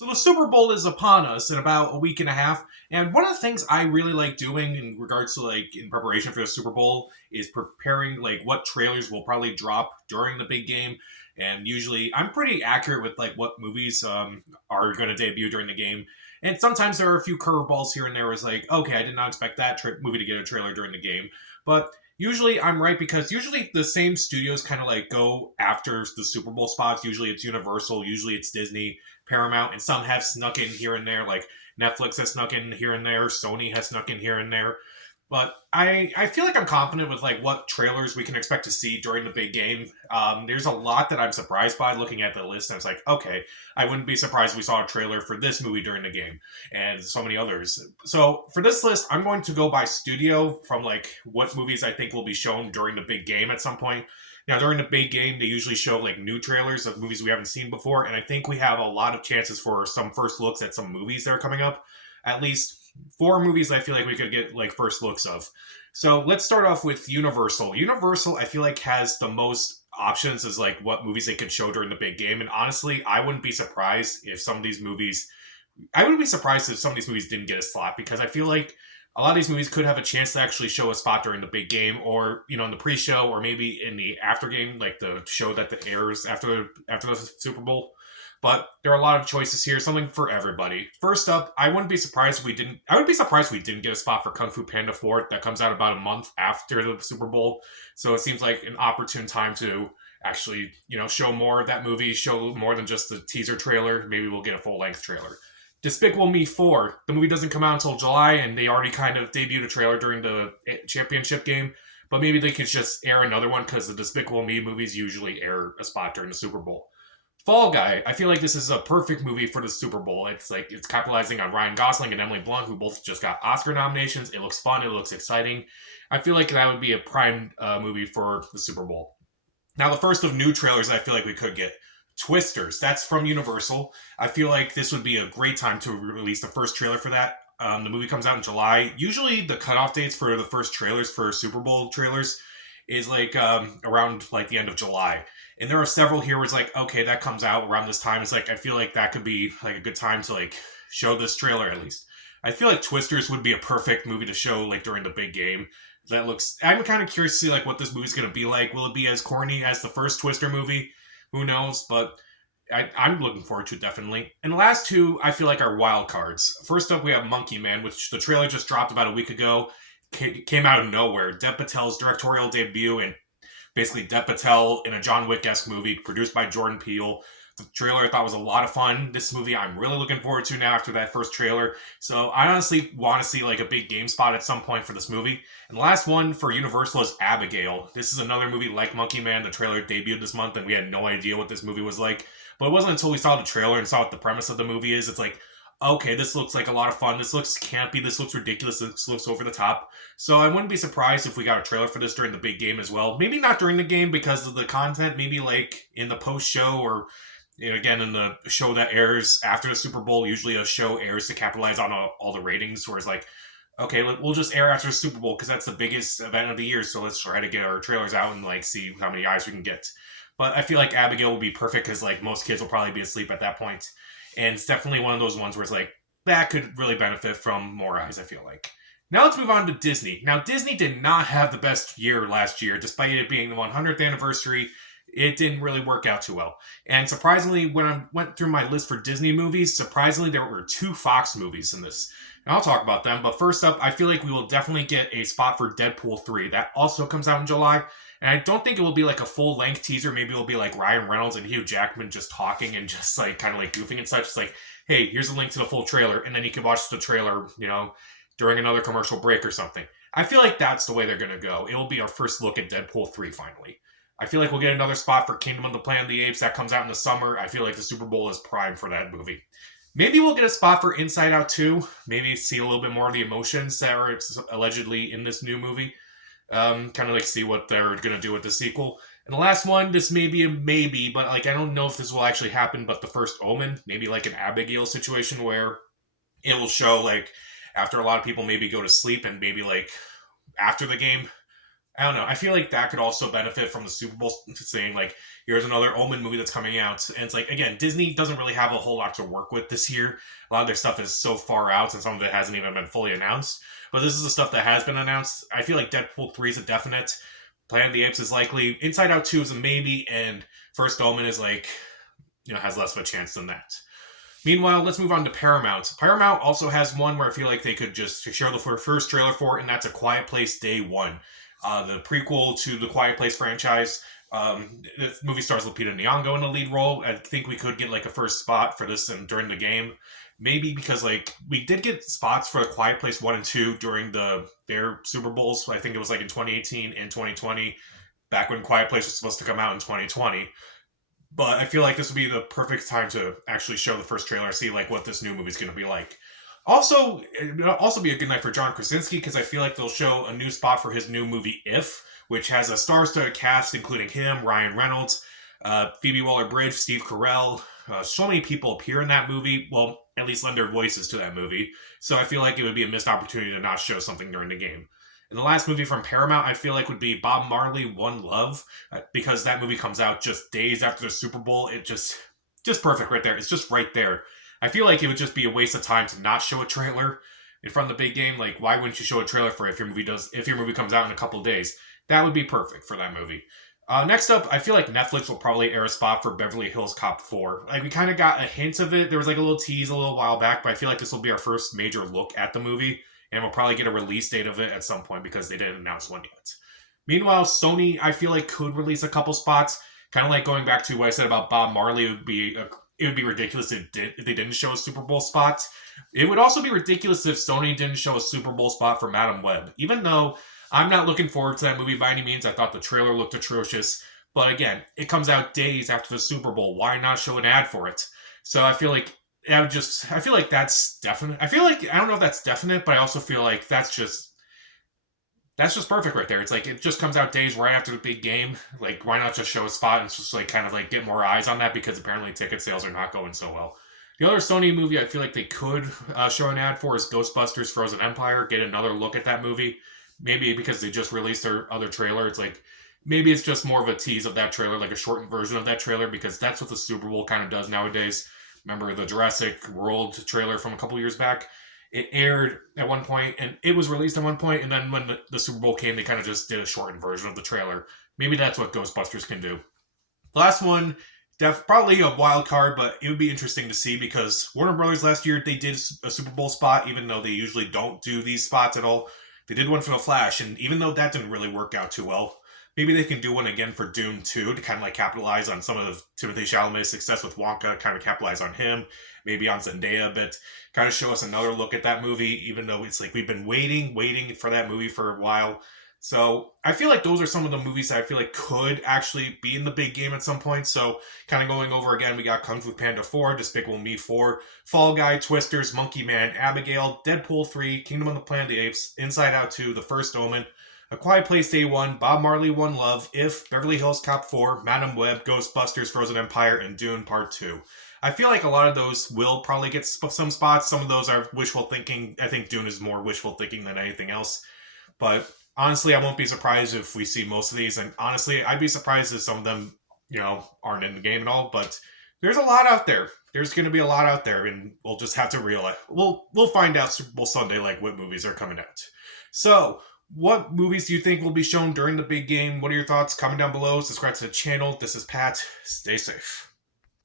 So the Super Bowl is upon us in about a week and a half, and one of the things I really like doing in regards to like in preparation for the Super Bowl is preparing like what trailers will probably drop during the big game. And usually, I'm pretty accurate with like what movies are going to debut during the game. And sometimes there are a few curveballs here and there. Was like, okay, I did not expect that movie to get a trailer during the game, but usually I'm right because usually the same studios kind of like go after the Super Bowl spots. Usually it's Universal, usually it's Disney, Paramount, and some have snuck in here and there. Like Netflix has snuck in here and there, Sony has snuck in here and there. But I feel like I'm confident with like what trailers we can expect to see during the big game. There's a lot that I'm surprised by looking at the list. And I was like, okay, I wouldn't be surprised if we saw a trailer for this movie during the game, and so many others. So for this list, I'm going to go by studio from like what movies I think will be shown during the big game at some point. Now, during the big game, they usually show like new trailers of movies we haven't seen before, and I think we have a lot of chances for some first looks at some movies that are coming up. At least four movies I feel like we could get like first looks of. So let's start off with Universal. Universal, I feel like, has the most options as like what movies they could show during the big game. And honestly, I wouldn't be surprised if some of these movies I would be surprised if some of these movies didn't get a slot because I feel like a lot of these movies could have a chance to actually show a spot during the big game, or in the pre-show, or maybe in the after game, like the show that airs after the Super Bowl. But there are a lot of choices here, something for everybody. First up, I wouldn't be surprised if we didn't. I would be surprised if we didn't get a spot for Kung Fu Panda 4 that comes out about a month after the Super Bowl. So it seems like an opportune time to actually, show more of that movie, show more than just the teaser trailer. Maybe we'll get a full length trailer. Despicable Me 4. The movie doesn't come out until July, and they already kind of debuted a trailer during the championship game. But maybe they could just air another one because the Despicable Me movies usually air a spot during the Super Bowl. Fall Guy. I feel like this is a perfect movie for the Super Bowl. It's capitalizing on Ryan Gosling and Emily Blunt, who both just got Oscar nominations. It looks fun. It looks exciting. I feel like that would be a prime movie for the Super Bowl. Now, the first of new trailers I feel like we could get. Twisters. That's from Universal. I feel like this would be a great time to release the first trailer for that. The movie comes out in July. Usually, the cutoff dates for the first trailers for Super Bowl trailers is like around like the end of July. And there are several here where it's like, okay, that comes out around this time. It's like I feel like that could be like a good time to like show this trailer at least. I feel like Twisters would be a perfect movie to show like during the big game. I'm kind of curious to see like what this movie's gonna be like. Will it be as corny as the first Twister movie? Who knows? But I'm looking forward to it, definitely. And the last two, I feel like, are wild cards. First up, we have Monkey Man, which the trailer just dropped about a week ago. Came out of nowhere. Dev Patel's directorial debut, and basically Dev Patel in a John Wick-esque movie produced by Jordan Peele. The trailer I thought was a lot of fun. This movie I'm really looking forward to now after that first trailer. So I honestly want to see like a big game spot at some point for this movie. And the last one for Universal is Abigail. This is another movie like Monkey Man. The trailer debuted this month and we had no idea what this movie was like. But it wasn't until we saw the trailer and saw what the premise of the movie is. It's like, okay, this looks like a lot of fun. This looks campy. This looks ridiculous. This looks over the top. So I wouldn't be surprised if we got a trailer for this during the big game as well. Maybe not during the game because of the content. Maybe like in the post show or again, in the show that airs after the Super Bowl, usually a show airs to capitalize on all the ratings. Whereas, like, okay, we'll just air after the Super Bowl because that's the biggest event of the year. So let's try to get our trailers out and like see how many eyes we can get. But I feel like Abigail will be perfect because like most kids will probably be asleep at that point, and it's definitely one of those ones where it's like that could really benefit from more eyes. I feel like. Now let's move on to Disney. Now Disney did not have the best year last year, despite it being the 100th anniversary. It didn't really work out too well. And surprisingly, when I went through my list for Disney movies, surprisingly, there were two Fox movies in this. And I'll talk about them. But first up, I feel like we will definitely get a spot for Deadpool 3. That also comes out in July. And I don't think it will be like a full length teaser. Maybe it'll be like Ryan Reynolds and Hugh Jackman just talking and just like kind of like goofing and such. It's like, hey, here's a link to the full trailer. And then you can watch the trailer, during another commercial break or something. I feel like that's the way they're going to go. It will be our first look at Deadpool 3 finally. I feel like we'll get another spot for Kingdom of the Planet of the Apes that comes out in the summer. I feel like the Super Bowl is prime for that movie. Maybe we'll get a spot for Inside Out 2. Maybe see a little bit more of the emotions that are allegedly in this new movie. Kind of like see what they're going to do with the sequel. And the last one, this may be a maybe, but like I don't know if this will actually happen, but the first Omen, maybe like an Abigail situation where it will show like after a lot of people maybe go to sleep and maybe like after the game, I don't know. I feel like that could also benefit from the Super Bowl saying like, here's another Omen movie that's coming out, and it's like again, Disney doesn't really have a whole lot to work with this year. A lot of their stuff is so far out, and some of it hasn't even been fully announced. But this is the stuff that has been announced. I feel like Deadpool 3 is a definite. Planet of the Apes is likely. Inside Out 2 is a maybe, and First Omen is like, has less of a chance than that. Meanwhile, let's move on to Paramount. Paramount also has one where I feel like they could just show the first trailer for it, and that's A Quiet Place Day One, the prequel to the Quiet Place franchise. The movie stars Lupita Nyong'o in the lead role. I think we could get like a first spot for this and during the game. Maybe because like we did get spots for the Quiet Place 1 and 2 during their Super Bowls. I think it was like in 2018 and 2020, back when Quiet Place was supposed to come out in 2020. But I feel like this would be the perfect time to actually show the first trailer, see like what this new movie is going to be like. Also, it'll also be a good night for John Krasinski because I feel like they'll show a new spot for his new movie If, which has a star-studded cast including him, Ryan Reynolds, Phoebe Waller-Bridge, Steve Carell. So many people appear in that movie. Well, at least lend their voices to that movie. So I feel like it would be a missed opportunity to not show something during the game. And the last movie from Paramount, I feel like, would be Bob Marley, One Love, because that movie comes out just days after the Super Bowl. It just perfect right there. It's just right there. I feel like it would just be a waste of time to not show a trailer in front of the big game. Like, why wouldn't you show a trailer for it if your movie comes out in a couple of days? That would be perfect for that movie. Next up, I feel like Netflix will probably air a spot for Beverly Hills Cop 4. Like, we kind of got a hint of it. There was like a little tease a little while back, but I feel like this will be our first major look at the movie. And we'll probably get a release date of it at some point because they didn't announce one yet. Meanwhile, Sony, I feel like, could release a couple spots. Kind of like going back to what I said about Bob Marley, it would be ridiculous if they didn't show a Super Bowl spot. It would also be ridiculous if Sony didn't show a Super Bowl spot for Madame Web. Even though I'm not looking forward to that movie by any means. I thought the trailer looked atrocious. But again, it comes out days after the Super Bowl. Why not show an ad for it? So I feel like I feel like that's definite. I don't know if that's definite, but I also feel like that's just perfect right there. It's like it just comes out days right after the big game. Like, why not just show a spot and just like kind of like get more eyes on that because apparently ticket sales are not going so well. The other Sony movie I feel like they could show an ad for is Ghostbusters Frozen Empire. Get another look at that movie. Maybe because they just released their other trailer. It's like maybe it's just more of a tease of that trailer, like a shortened version of that trailer, because that's what the Super Bowl kind of does nowadays. Remember the Jurassic World trailer from a couple years back? It aired at one point, and it was released at one point, and then when the Super Bowl came, they kind of just did a shortened version of the trailer. Maybe that's what Ghostbusters can do. The last one, probably a wild card, but it would be interesting to see because Warner Brothers last year, they did a Super Bowl spot, even though they usually don't do these spots at all. They did one for The Flash, and even though that didn't really work out too well, maybe they can do one again for Dune 2 to kind of like capitalize on some of Timothée Chalamet's success with Wonka, kind of capitalize on him, maybe on Zendaya, but kind of show us another look at that movie, even though it's like we've been waiting for that movie for a while. So I feel like those are some of the movies that I feel like could actually be in the big game at some point. So kind of going over again, we got Kung Fu Panda 4, Despicable Me 4, Fall Guy, Twisters, Monkey Man, Abigail, Deadpool 3, Kingdom of the Planet of the Apes, Inside Out 2, The First Omen, A Quiet Place Day 1, Bob Marley, One Love, If, Beverly Hills Cop 4, Madame Web, Ghostbusters, Frozen Empire, and Dune Part 2. I feel like a lot of those will probably get some spots. Some of those are wishful thinking. I think Dune is more wishful thinking than anything else. But honestly, I won't be surprised if we see most of these. And honestly, I'd be surprised if some of them, aren't in the game at all. But there's a lot out there. There's going to be a lot out there, and we'll just have to realize. We'll find out Super Bowl Sunday, like what movies are coming out. So, what movies do you think will be shown during the big game? What are your thoughts? Comment down below. Subscribe to the channel. This is Pat. Stay safe.